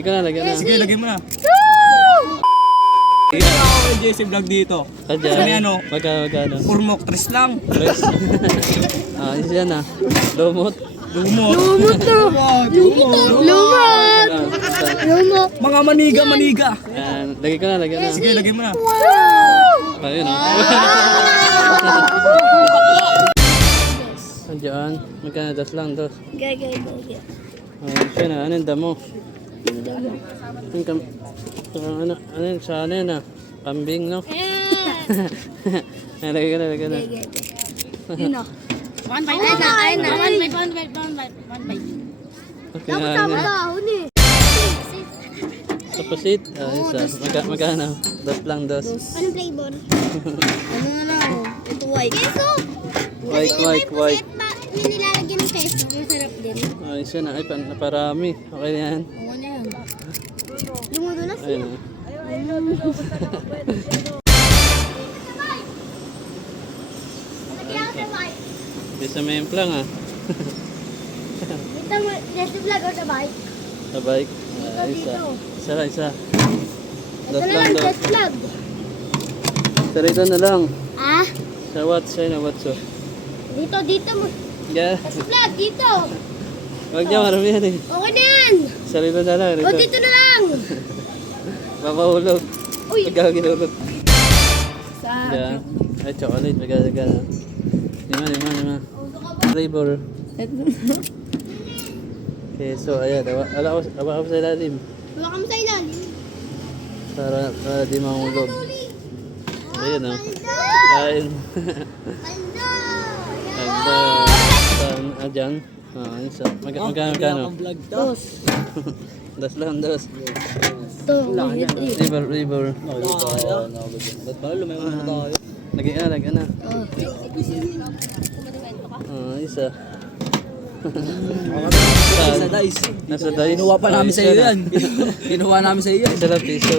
Ikaw na, lagyan na. Sige, lagay mo na. Sige na ako kay JC Vlog dito. Sadya. Sabi ano, Magkano? Purmok, 3 lang. Tres. Isa yan ah. Lumot. Lumot. Lumot to. Lumot. Lumot. Mga maniga. Yan. Lagay ko na, lagyan na. Sige, lagay mo na. Ayun ah. Sadyan. Magkano? Das lang, dos. Gagay. Siya na. Ano yung damo? Yung ano yun? Sa ano yun ah? Kambing, no? Lagay ko na, lagay na. Yun o. One bite. Okay na. Huni. Sa pasit. Isa. Magkano? Das lang, dos. Anong flavor? Ano na lang? Ito white. Keso! White. Yung nilalagyan ng keso. Masarap din. Ayos yan ah. Ay, naparami. Okay na yan. Oo na yan. Lumudulas Ayun ah. Isa may implang ah. Dito mo, just vlog o sa bike. Sa bike. Isa. Isa lang, isa. Ito Das na lang lang, daw. just vlog. Sa rito na lang. Ah? Sa what's na what's oh. Dito mo. Yeah. Just vlog, dito. Wag niya marami yan eh. Okay na yan. Sa rito na lang. O, dito na lang. Mapahulog. Uy. Pagkaginulog. Sa... Yeah. Ay, chocolate. Pagkagana. Lima. Flavor. Okay, so ayan. Awa ko sa ilalim. Wala kami sa ilalim. Para di mahulog. Ayun oh. Kain. Ganda. Dyan. Isa. Magkano? Dos. Das lang, dos. Ito, River. Lagyan na. Isa. Sa dice. Nasa dice. Kinuha pa namin sa iyo yan. Kinuha namin sa iyo yan. Isa lang piso.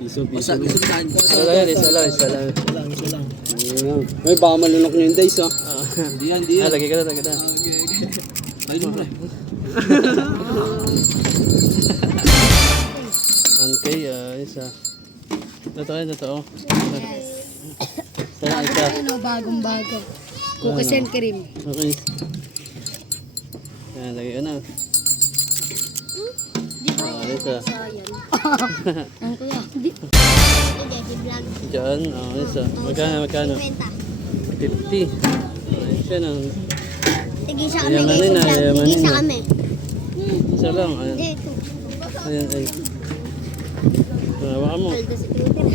Piso saan? Isa lang. Ay, baka malunok nyo yung dice, ha? Hindi yan. Lagay ka na. Ayun mo, pre. 1K, isa. Totoo. Isa. Ano, bagong-bago. Cookies and cream. Okay. Yan, lagay ka na. Isa. Ang kuya. Diyan, isa. Magkano? 50. Isa na. Tigisa kami, Yamanin na, yamanin Tigisa na. kami. Isa lang. Ayan. Dito. Ayan, ay. Hawakan mo. Paldo sa Twitter.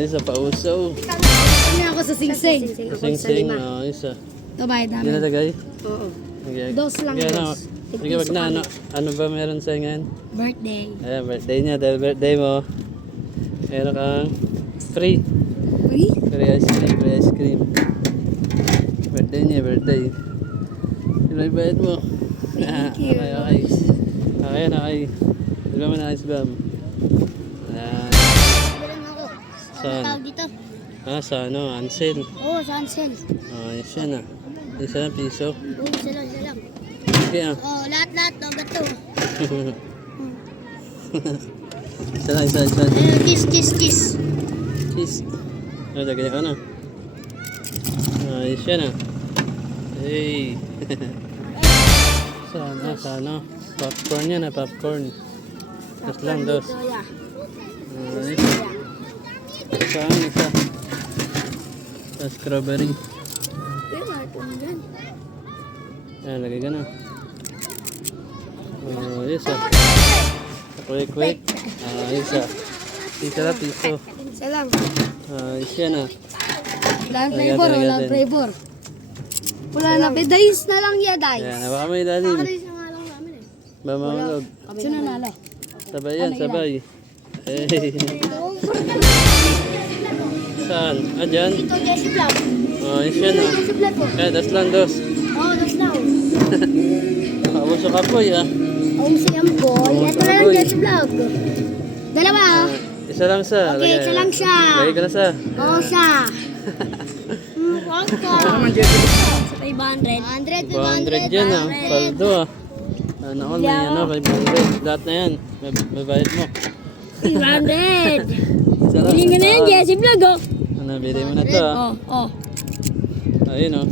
Isa pa uso. Kami ako sa sing-sing. Sing-sing, isa. Ito bayad Hindi namin. nalagay? Oo. Okay. Dos lang, Sige, dos. Sige, wag na. Ano ba meron sa'yo ngayon? Birthday. Ayan, birthday niya. Dahil birthday mo, meron kang free. Uy? Free ice cream. Birthday niya, birthday. Sino yung bayad mo? Thank you. Okay. Diba mo na ice bomb? Ayan. Bilang ako. Saan? Tawag dito. Sa ano? Ansel. Oo, sa Ansel. Ayos yan ah. Isa na piso. Oo, isa lang. Sige ah. Oo, lahat. No, gato. Isa. Ayun, kiss. Cheese. Lagay ka na. Ayos yan ah. Hey. Sana. Popcorn yan ah, popcorn. Dos lang, dos. Soya. Ayos. Saan isa? Sa strawberry. Ayun, marunong yan. Ayan, lagay ka na. Ayos ah. Quick. Ayos ah. Piso na, piso. Isa lang. Ayos yan ah. Walang Lagyan flavor, natin, walang lagyan. flavor. Wala na, dice na lang ya, dice. Ayan, hawakan mo yung ilalim. Nakalis na nga lang namin eh. Mamahulog. Sino nalo? Sabay yan, sabay. Hey. Saan? Dyan? Ito, Jesse Vlog. Ayos yan ah. Jesse Vlog po. Kaya, das lang, dos. Oo, das lang. Kabuso ka po ah. Ang siyam boy. Ito na lang, Jesse Vlog. Dalawa. Isa lang sa. Okay, isa lang siya. Lagay ka na sa. Oo, siya. Huwag ka. Ano naman, Jesse? Sa 500. 100, 200 yan ah. Paldo ah. Ano all, may ano, 500. Lahat na yan. May bayad mo. 300. Isa lang. Hindi ka na yan, saan? Jesse Vlog, oh. Ano, bili mo na to ah. Oh. Ayun oh.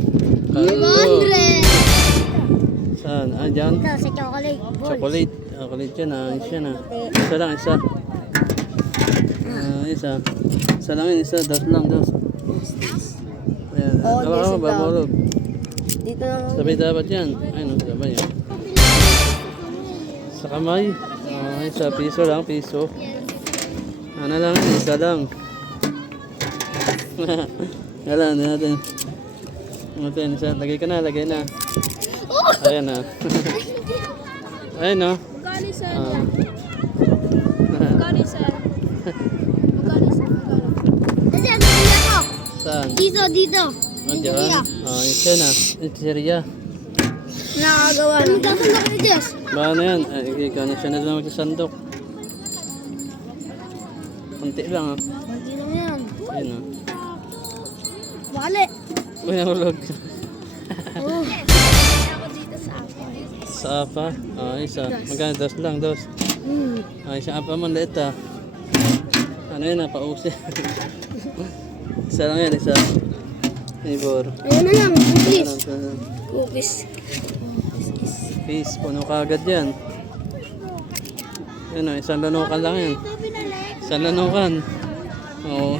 500. Saan? Ah, dyan. Ito, sa chocolate. Chocolate. Chocolate yan ah. Isa na. Isa lang, isa. Isa. Isa lang yun, isa. Dos lang, dos. Ayan. Oh, Tawa yes, ka, babulog. Dito na. Sabay dapat yan. Ayun oh, sabay yan. Sa kamay. Isa, piso lang, piso. Ano lang, isa lang. Wala na natin. Natin, isa. Lagay ka na, lagay na. Ayan na. Ayun no. Magkano sir? Ah. Magkano sir? Magkano sir? Kasi ano ako? Saan? Dito. Nandiyan. Isa na. Pizzeria. Nakagawa na. Magkakanda kayo, Jess? Baka na yan. Ay, ikaw na siya na lang magsasandok. Kunti lang ah. Hindi lang yan. Ayun ah. Wale. Uy, nahulog. Oh. Sa apa? Isa. Magkano? Dos lang, dos. Isang apa man liit ah. Ano yun ah, pausi. Isa lang yan, isa. Neighbor. Ayun na lang, cookies. Ano, Cookies. Peace, puno ka agad yan. Yun o, isang lanukan lang yan. Isang lanukan. Oo.